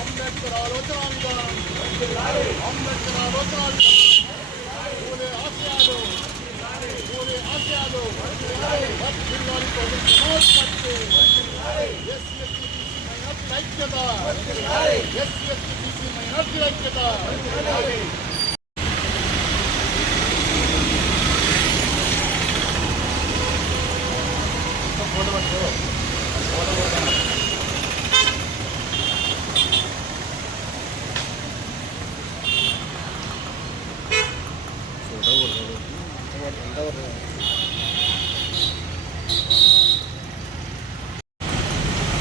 అంబేద్కర్ ఆలోచన విధానం, అంబేద్కర్ ఆలోచన పూలే ఆశయాలు, పూలే ఆశయాలు వర్ధిల్లాలి Bahujan Samaj party. SC ST BC minority ఐక్యత, ఎస్సీ ఎస్టీ బీసీ మైనార్టీ ఐక్యత.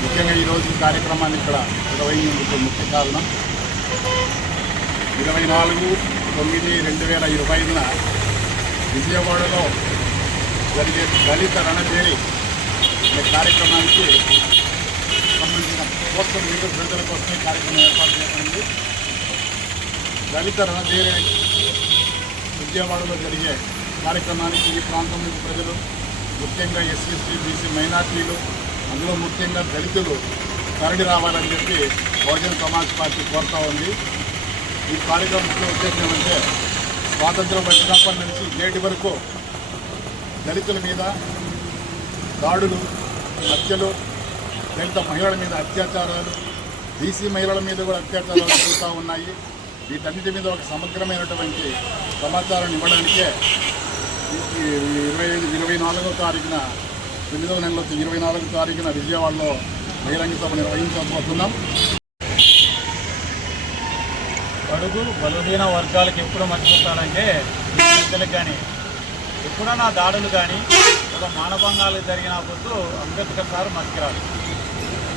ముఖ్యంగా ఈరోజు ఈ కార్యక్రమాన్ని ఇక్కడ నిర్వహించేందుకు ముఖ్య కారణం 24/9/2025 విజయవాడలో జరిగే దళిత రణభేరి అనే కార్యక్రమానికి సంబంధించిన పోస్టర్ విడుదల కోసమే కార్యక్రమం ఏర్పాటు చేయబడింది. దళిత రణభేరి విజయవాడలో జరిగే కార్యక్రమానికి ఈ ప్రాంతం నుంచి ప్రజలు, ముఖ్యంగా ఎస్సీ ఎస్టీ బీసీ మైనార్టీలు, అందులో ముఖ్యంగా దళితులు తరలి రావాలని చెప్పి బహుజన్ సమాజ్ పార్టీ కోరుతూ ఉంది. ఈ కార్యక్రమంలో ఉద్దేశం ఏమంటే, స్వాతంత్రం వచ్చినప్పటి నుంచి నేటి వరకు దళితుల మీద దాడులు, హత్యలు, దళిత మహిళల మీద అత్యాచారాలు, బీసీ మహిళల మీద కూడా అత్యాచారాలు జరుగుతూ ఉన్నాయి. వీటన్నిటి మీద ఒక సమగ్రమైనటువంటి సమాచారం ఇవ్వడానికే 24వ తారీఖున 9వ నెలలో 24వ తారీఖున విజయవాడలో బహిరంగ సభ నిర్వహించబోతున్నాం. బడుగు బలహీన వర్గాలకు ఎప్పుడు మర్చిపోతాడంటే, ప్రజలకు కానీ ఎప్పుడన్నా దాడులు కానీ ఒక మానభంగాలు జరిగినప్పుడు అంబేద్కర్ సార్ మర్చిరాడు.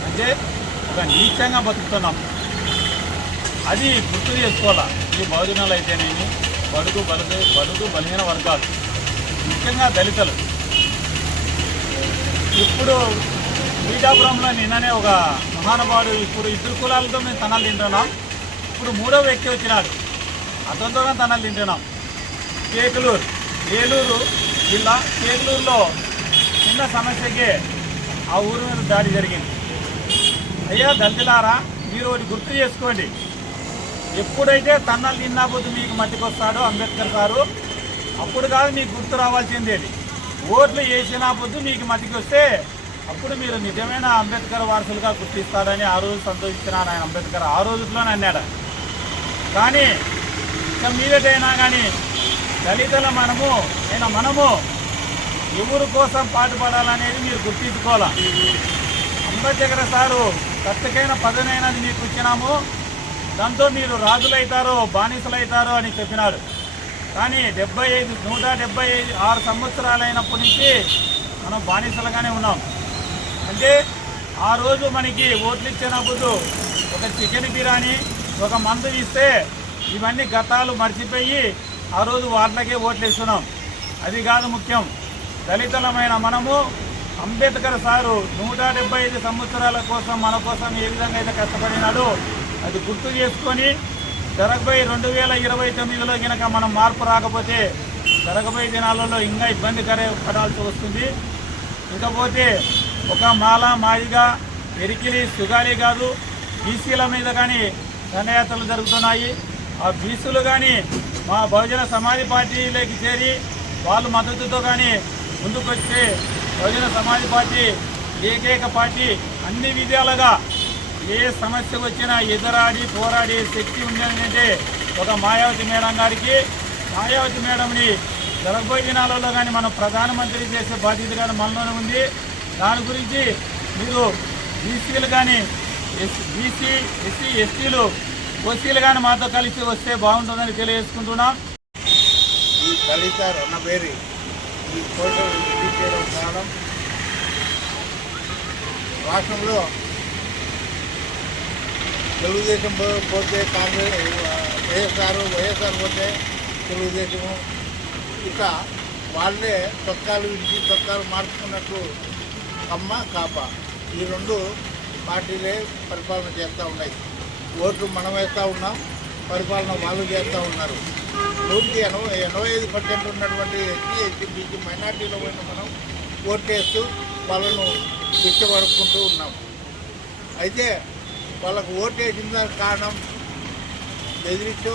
అంటే ఒక నీచంగా బతుకుతున్నాం, అది గుర్తు చేసుకోవాలా. ఈ బహుజనాలు అయితేనేమి, బడుగు బలహీన వర్గాలు, ముఖ్యంగా దళితులు. ఇప్పుడు బీజాపురంలో నిన్ననే ఒక మహానుభావుడు, ఇప్పుడు 2 కులాలతో మేము తనాలు తింటున్నాం, ఇప్పుడు 3వ వ్యక్తి వచ్చినాడు, అతనితో తనాలు తింటున్నాం. ఏలూరు జిల్లా కేకులూరులో చిన్న సమస్యకే ఆ ఊరు మీద దాడి జరిగింది. అయ్యా దళితులారా, మీరు ఒకటి గుర్తు చేసుకోండి, ఎప్పుడైతే తన్నాలు తిన్నప్పుడు మీకు మధ్యకి వస్తాడో అంబేద్కర్ సారు, అప్పుడు కాదు మీకు గుర్తు రావాల్సిందేది. ఓట్లు వేసిన పొద్దు మీకు మధ్యకి వస్తే అప్పుడు మీరు నిజమైన అంబేద్కర్ వారసులుగా గుర్తిస్తాడని ఆ రోజు సంతోషించినాడు ఆయన అంబేద్కర్. ఆ రోజుల్లోనే అన్నాడు. కానీ ఇక మీదటైనా కానీ దళితుల మనము ఎవరి కోసం పాటుపడాలనేది మీరు గుర్తించుకోవాలి. అంబేద్కర్ సారు కష్టకైన పదనైనది మీకు ఇచ్చినాము, దాంతో మీరు రాజులైతారో బానిసలైతారో అని చెప్పినాడు. కానీ 176 సంవత్సరాలైనప్పటి నుంచి మనం బానిసలుగానే ఉన్నాం. అంటే ఆ రోజు మనకి ఓట్లు ఇచ్చినప్పుడు ఒక చికెన్ బిర్యానీ, ఒక మందు ఇస్తే ఇవన్నీ గతాలు మర్చిపోయి ఆ రోజు వాటికే ఓట్లు ఇస్తున్నాం. అది కాదు ముఖ్యం. దళితులమైన మనము అంబేద్కర్ సారు 175 సంవత్సరాల కోసం మన కోసం ఏ విధంగా అయితే కష్టపడినాడో అది గుర్తు చేసుకొని జరగబోయే 2029లో కనుక మనం మార్పు రాకపోతే జరగబోయే దినాలలో ఇంకా ఇబ్బంది పడాల్సి వస్తుంది. ఇకపోతే ఒక మాదిగా ఎరికిలి సుగాలి కాదు, బీసీల మీద కానీ దండయాత్రలు జరుగుతున్నాయి. ఆ బీసీలు కానీ మా బహుజన సమాజ్ పార్టీలోకి చేరి వాళ్ళ మద్దతుతో కానీ ముందుకొచ్చే బహుజన సమాజ్ పార్టీ ఏకైక పార్టీ అన్ని విధాలుగా ఏ సమస్య వచ్చినా ఎదురాడి పోరాడి శక్తి ఉందంటే ఒక మాయావతి మేడం గారికి, మాయావతి మేడంని జరగబోయే దినాలలో కానీ మనం ప్రధానమంత్రి చేసే బాధ్యత కానీ మనలోనే ఉంది. దాని గురించి మీరు బీసీలు కానీ ఎస్సీ ఎస్టీలు ఓసీలు కానీ మాతో కలిసి వస్తే బాగుంటుందని తెలియజేసుకుంటున్నాం. ఈ దళిత రణభేరి ఈ కోసం రిలీజ్ చేయడం కారణం రాష్ట్రంలో తెలుగుదేశం పోతే కాంగ్రెస్, వైఎస్ఆర్ పోతే తెలుగుదేశము, ఇక వాళ్ళే చొక్కాలు విడిచి చొక్కాలు మార్చుకున్నట్టు కమ్మ కాప ఈ 2 పార్టీలే పరిపాలన చేస్తూ ఉన్నాయి. ఓట్లు మనం వేస్తూ ఉన్నాం, పరిపాలన వాళ్ళు చేస్తూ ఉన్నారు. 85% ఉన్నటువంటి ఎస్సీ బీసీ మైనార్టీలో పోయిన మనం ఓటేస్తూ వాళ్ళను పిచ్చబడుకుంటూ ఉన్నాం. అయితే వాళ్ళకు ఓటేసిన కారణం బెదిరించో